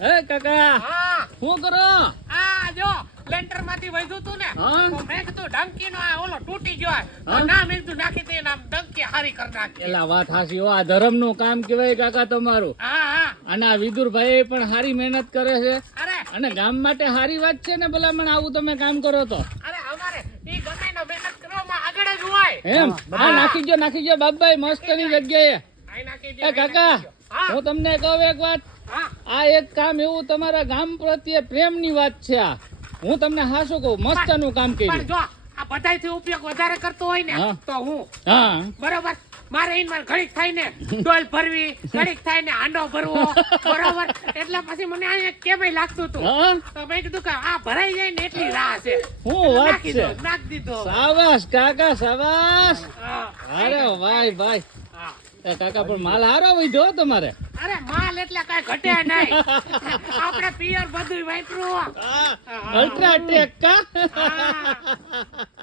હે કાકા હા શું કરો? આ જો લેન્ટર માંથી વધ્યું તું ને હા? તો મેં કીધું ડંકી નો ઓલો તૂટી ગયો તો હા? ના મેં કીધું નાખી દે આમ ડંકી હારી કરી નાખી. એલા વાત હાસી હો, આ ધર્મ નું કામ કેવાય કાકા તમારું. હા હા અને આ વિદુરભાઈ પણ સારી મહેનત કરે છે અરે અને ગામ માટે સારી વાત છે ને ભલામણ આવું તમે કામ કરો તો. અરે અમારે ઈ ગમે ને મહેનત કરવામાં આગળ જ હોય. એમ હા, નાખી ગયો બાપભાઈ મસ્તની જગ્યાએ. આઈ નાખી દે, એ આઈ કાકા નાખી દો. હા હું તમને કહું એક વાત, હા આ એક કામ એવું તમારા ગામ પ્રત્યે પ્રેમની વાત છે. આ હું તમને હાસું કહું, મસ્ત નું કામ પણ કર્યું. જો આ બધાયથી ઉપયોગ વધારે કરતો હોય ને હા. તો હું હા બરોબર મારે ઈન ઘડીક થાય ને ડોલ ભરવી ઘડીક થાય ને હાંડો ભરવો બરોબર એટલે પછી મને અહીંયા કેવાય લાગતું હતું હા તો મેં કીધું કે આ ભરાઈ જાય ને એટલી રાહ છે શું વાત નાખી છે? દો નાખી દીધો સાબાસ કાકા સાબાસ. હા. અરે ભાઈ હા. એ કાકા પણ માલ હારો વધ્યો તમારે. અરે માલ એટલે કઈ ઘટે નહીં આપણે પિયર બધું વાપરું અલ્ટ્રા ટેક કા. હા